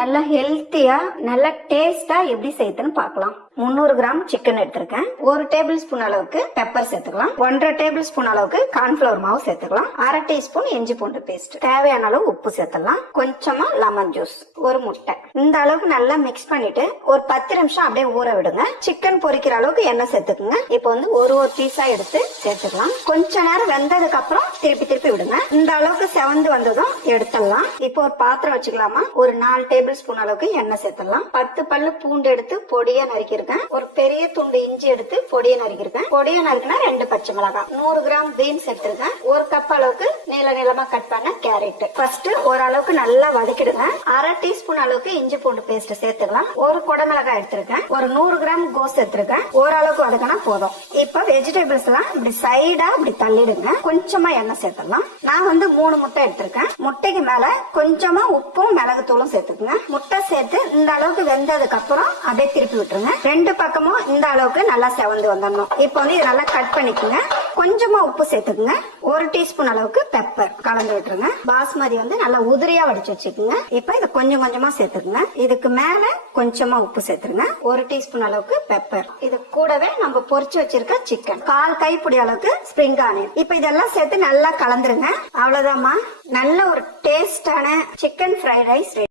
நல்லா ஹெல்த்தியா நல்ல டேஸ்டா எப்படி சேர்த்துன்னு பார்க்கலாம். முந்நூறு கிராம் சிக்கன் எடுத்திருக்கேன். ஒரு டேபிள் ஸ்பூன் அளவுக்கு பெப்பர் சேர்த்துக்கலாம். ஒன்றரை டேபிள் ஸ்பூன் அளவுக்கு கார்ன்ஃபிளவர் மாவு சேர்த்துக்கலாம். அரை டீஸ்பூன் இஞ்சி பூண்டு பேஸ்ட் தேவையான அளவு உப்பு சேர்த்துக்கலாம் கொஞ்சமா லெமன் ஜூஸ் ஒரு முட்டை. இந்த அளவுக்கு நல்லா மிக்ஸ் பண்ணிட்டு ஒரு பத்து நிமிஷம் அப்படியே ஊற விடுங்க. சிக்கன் பொரிக்கிற அளவுக்கு எண்ணெய் சேர்த்துக்குங்க. இப்போ வந்து ஒரு ஒரு பீஸா எடுத்து சேர்த்துக்கலாம். கொஞ்ச நேரம் வெந்ததுக்கு அப்புறம் திருப்பி திருப்பி விடுங்க. இந்த அளவுக்கு செவந்து வந்ததும் எடுத்துடலாம். இப்போ ஒரு பாத்திரம் வச்சுக்கலாமா? ஒரு நாலு டேபிள் ஸ்பூன் அளவுக்கு எண்ணெய் சேர்த்துடலாம். பத்து பல்லு பூண்டு எடுத்து பொடியா நறுக்கிருக்கேன் ஒரு பெரிய துண்டு இஞ்சி எடுத்து பொடியை நறுக்கிருக்கேன் பொடியா நறுக்கினா ரெண்டு பச்சை மிளகாய். நூறு கிராம் பீன்ஸ் எடுத்திருக்கேன். ஒரு கப் அளவுக்கு நீள நீளமா கட் பண்ண கேரட். ஃபர்ஸ்ட் ஓரளவுக்கு நல்லா வதக்கிடுங்க. அரை டீஸ்பூன் அளவுக்கு இஞ்சி பூண்டு பேஸ்ட் சேர்த்துக்கலாம். ஒரு குடமிளகாய் எடுத்திருக்கேன். ஒரு நூறு கிராம் கோஸ் எடுத்திருக்கேன். ஓரளவுக்கு வதக்கினா போதும். இப்ப வெஜிடபிள்ஸ் எல்லாம் இப்படி சைடா இப்படி தள்ளிடுங்க. கொஞ்சமா எண்ணெய் சேர்த்துடலாம். நான் வந்து மூணு முட்டை எடுத்திருக்கேன். முட்டைக்கு மேல கொஞ்சமா உப்பும் தூளும் சேர்த்துக்குங்க. முட்டை சேர்த்து இந்த அளவுக்கு வெந்ததுக்கு அப்புறம் அப்படியே திருப்பி விட்டுருங்க. ரெண்டு பக்கமும் இந்த அளவுக்கு நல்லா செவந்து வந்துடணும். இப்போ வந்து இதை நல்லா கட் பண்ணிக்கோங்க. கொஞ்சமா உப்பு சேர்த்துக்குங்க. ஒரு டீஸ்பூன் அளவுக்கு பெப்பர் கலந்து விட்டுருங்க. பாஸ்மதி வந்து நல்லா உதிரியா வடிச்சு வச்சுக்கோங்க. இப்போ இதை கொஞ்சம் கொஞ்சமா சேர்த்துக்குங்க. இதுக்கு மேல கொஞ்சமா உப்பு சேர்த்துருங்க. ஒரு டீஸ்பூன் அளவுக்கு பெப்பர் இது கூடவே நம்ம பொரிச்சு வச்சிருக்க சிக்கன் கால் கைப்பிடி அளவுக்கு ஸ்ப்ரிங் ஆனியன் இப்போ இதெல்லாம் சேர்த்து நல்லா கலந்துருங்க. அவ்வளவுதாம்மா. நல்ல ஒரு டேஸ்டான சிக்கன் ஃப்ரைட் ரைஸ்